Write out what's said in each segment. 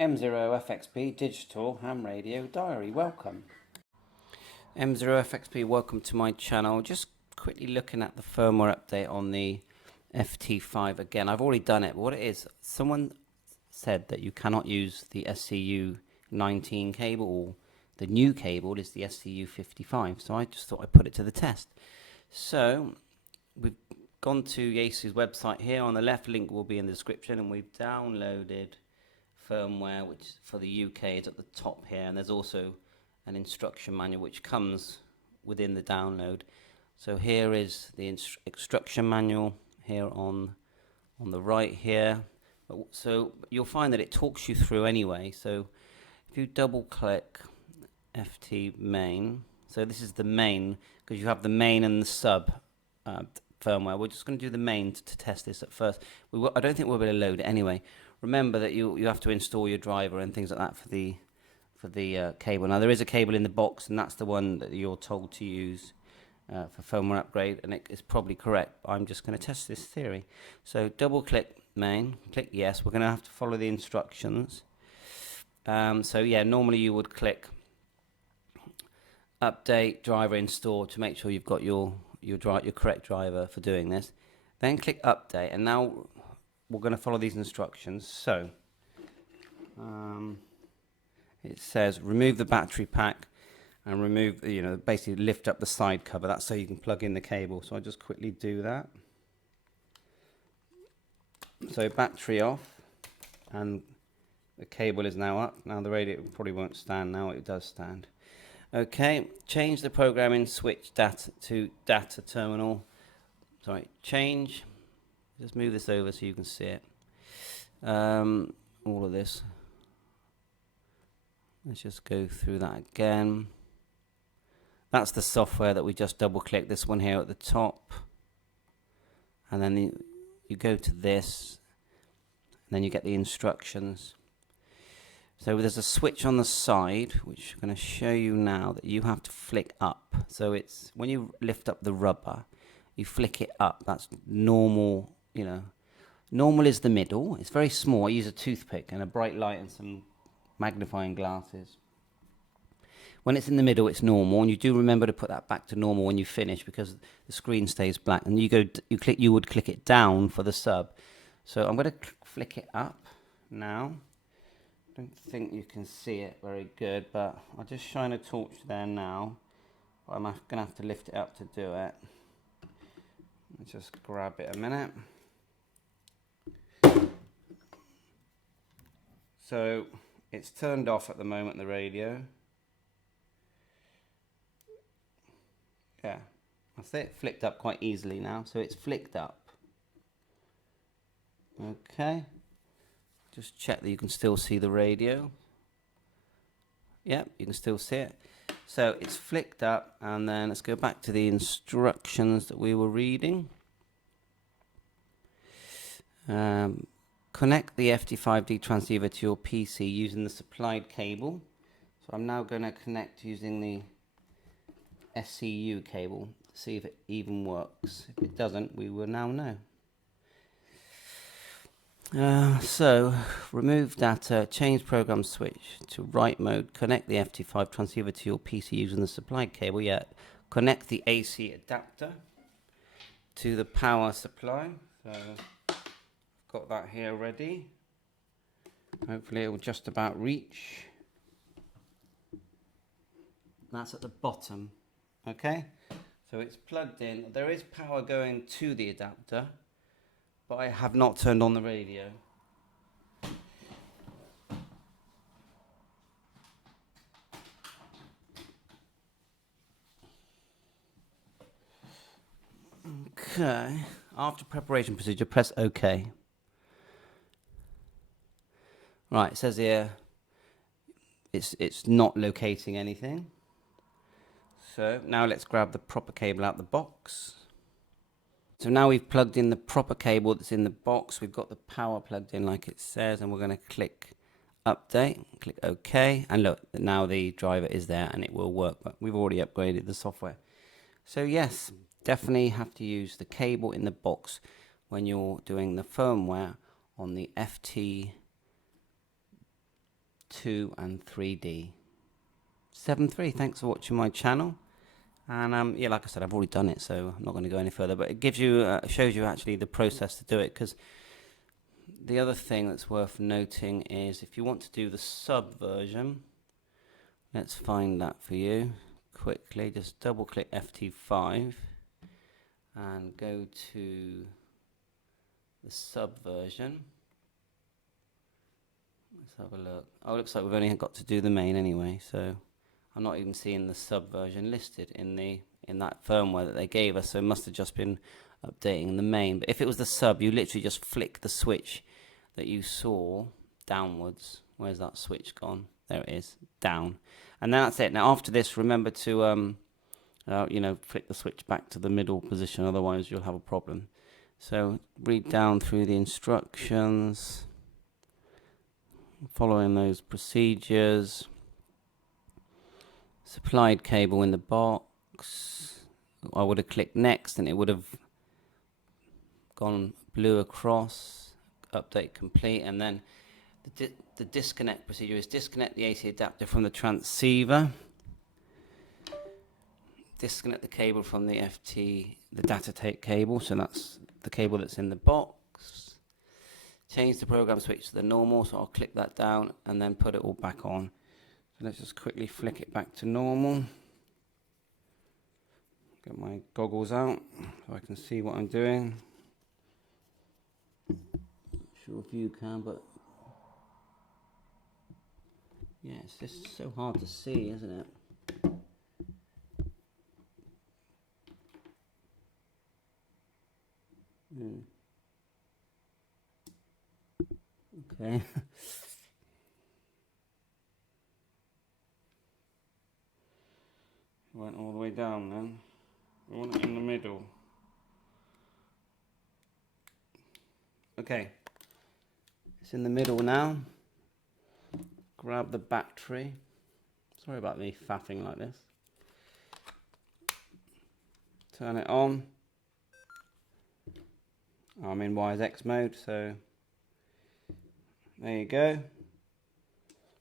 M0FXP Digital Ham Radio Diary. Welcome. M0FXP, welcome to my channel. Just quickly looking at the firmware update on the FT5 again. I've already done it, but what it is, someone said that you cannot use the SCU19 cable, or the new cable is the SCU 55. So I just thought I'd put it to the test. So we've gone to YAESU's website here. On the left, link will be in the description, and we've downloaded firmware, which for the UK is at the top here, and there's also an instruction manual which comes within the download. So here is the instruction manual here on the right here. So you'll find that it talks you through anyway. So if you double click FT main, so this is the main, because you have the main and the sub firmware. We're just going to do the main to test this at first. I don't think we'll be able to load it anyway. Remember that you have to install your driver and things like that for the cable. Now there is a cable in the box, and that's the one that you're told to use for firmware upgrade, and it's probably correct. I'm just going to test this theory. So double click main, click yes. We're going to have to follow the instructions. So yeah, normally you would click update driver install to make sure you've got your correct driver for doing this. Then click update, and now we're going to follow these instructions. So it says remove the battery pack and remove, basically lift up the side cover. That's so you can plug in the cable. So I'll just quickly do that. So battery off, and the cable is now up. Now the radio probably won't stand. Now it does stand. Okay, change the programming switch data to data terminal. Sorry, change. Just move this over so you can see it. All of this. Let's just go through that again. That's the software that we just double clicked. This one here at the top. And then you go to this. And then you get the instructions. So there's a switch on the side, which I'm going to show you now, that you have to flick up. So it's when you lift up the rubber, you flick it up. That's normal. Normal is the middle. It's very small. I use a toothpick and a bright light and some magnifying glasses. When it's in the middle, it's normal, and you do remember to put that back to normal when you finish, because the screen stays black. And you would click it down for the sub. So I'm going to flick it up now. I don't think you can see it very good, but I'll just shine a torch there now. But I'm going to have to lift it up to do it. Let's just grab it a minute. So it's turned off at the moment, the radio. Yeah, that's it. Flicked up quite easily now. So it's flicked up. Okay. Just check that you can still see the radio. Yep, you can still see it. So it's flicked up, and then let's go back to the instructions that we were reading. Connect the FT5D transceiver to your PC using the supplied cable. So I'm now going to connect using the SCU cable to see if it even works. If it doesn't, we will now know. So remove data, change program switch to write mode, connect the FT5 transceiver to your PC using the supplied cable. Yeah, connect the AC adapter to the power supply. So I've got that here ready. Hopefully it will just about reach. That's at the bottom. Okay, so it's plugged in. There is power going to the adapter, but I have not turned on the radio. Okay, after preparation procedure, press OK. Right, it says here it's not locating anything. So now let's grab the proper cable out the box. So now we've plugged in the proper cable that's in the box. We've got the power plugged in like it says, and we're going to click update, click OK, and look, now the driver is there and it will work, but we've already upgraded the software. So yes, definitely have to use the cable in the box when you're doing the firmware on the FT 2 and 3D. 7.3, thanks for watching my channel. And yeah, like I said, I've already done it, so I'm not going to go any further. But it gives you, shows you actually the process to do it. Because the other thing that's worth noting is if you want to do the sub version, let's find that for you quickly. Just double click FT5 and go to the sub version. Let's have a look. Oh, it looks like we've only got to do the main anyway, so I'm not even seeing the sub version listed in that firmware that they gave us, so it must have just been updating the main. But if it was the sub, you literally just flick the switch that you saw downwards. Where's that switch gone? There it is, down. And that's it. Now after this, remember to flick the switch back to the middle position, otherwise you'll have a problem. So read down through the instructions, following those procedures. Supplied cable in the box. I would have clicked next and it would have gone blue across. Update complete. And then the disconnect procedure is disconnect the AC adapter from the transceiver. Disconnect the cable from the data tape cable. So that's the cable that's in the box. Change the program switch to the normal. So I'll click that down and then put it all back on. So let's just quickly flick it back to normal. Get my goggles out so I can see what I'm doing. Not sure if you can, but yeah, it's just so hard to see, isn't it? Okay. Went all the way down then. We want it in the middle. Okay. It's in the middle now. Grab the battery. Sorry about me faffing like this. Turn it on. I'm in YAESU mode, so there you go.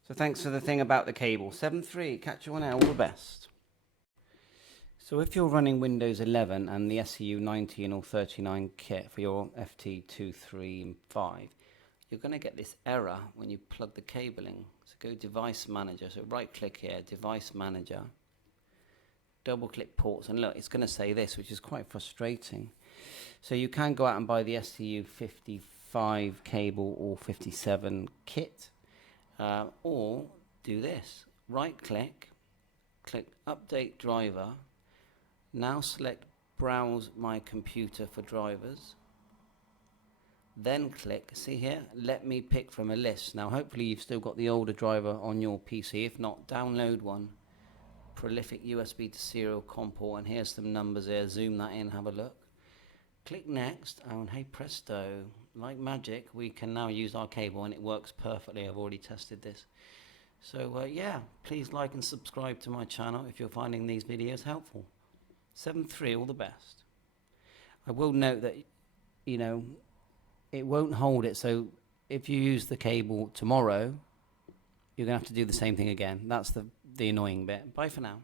So thanks for the thing about the cable. 7.3, catch you on air, all the best. So if you're running Windows 11 and the SEU 19 or 39 kit for your FT2, 3 and 5, you're going to get this error when you plug the cable in. So go Device Manager, so right click here, Device Manager, double click ports, and look, it's going to say this, which is quite frustrating. So you can go out and buy the SEU 55 cable or 57 kit, or do this, right click, click Update Driver. Now select Browse My Computer for drivers. Then click, see here, let me pick from a list. Now hopefully you've still got the older driver on your PC. If not, download one. Prolific USB to serial COM port, and here's some numbers here. Zoom that in, have a look. Click next, and hey presto, like magic, we can now use our cable and it works perfectly. I've already tested this. So yeah, please like and subscribe to my channel if you're finding these videos helpful. 7.3, all the best. I will note that, it won't hold it, so if you use the cable tomorrow, you're going to have to do the same thing again. That's the annoying bit. Bye for now.